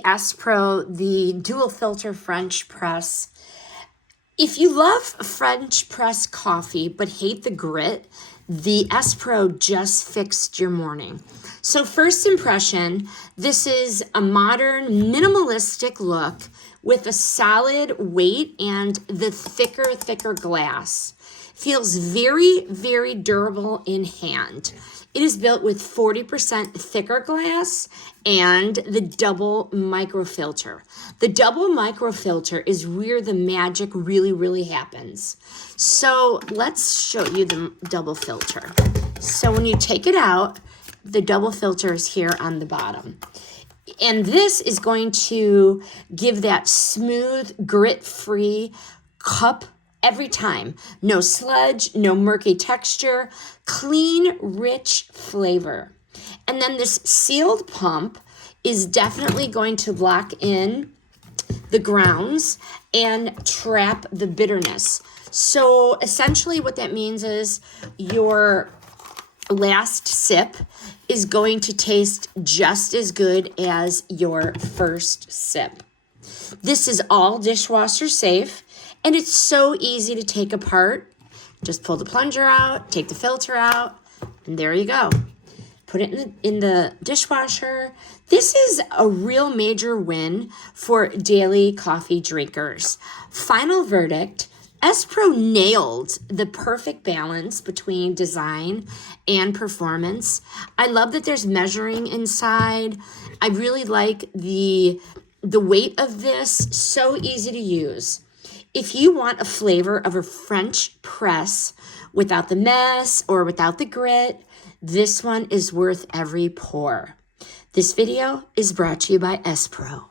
the ESPRO, the dual filter French press. If you love French press coffee but hate the grit, the ESPRO just fixed your morning. So first impression, this is a modern minimalistic look with a solid weight and the thicker glass. Feels very, very durable in hand. It is built with 40% thicker glass and the double microfilter. The double microfilter is where the magic really happens. So let's show you the double filter. So when you take it out, the double filter is here on the bottom. And this is going to give that smooth, grit-free cup every time. No sludge, no murky texture, clean, rich flavor. And then this sealed pump is definitely going to lock in the grounds and trap the bitterness. So essentially what that means is your last sip is going to taste just as good as your first sip. This is all dishwasher safe, and it's so easy to take apart. Just pull the plunger out, take the filter out, and there you go. Put it in the dishwasher. This is a real major win for daily coffee drinkers. Final verdict, ESPRO nailed the perfect balance between design and performance. I love that there's measuring inside. I really like the weight of this, so easy to use. If you want a flavor of a French press without the mess or without the grit, this one is worth every pour. This video is brought to you by ESPRO.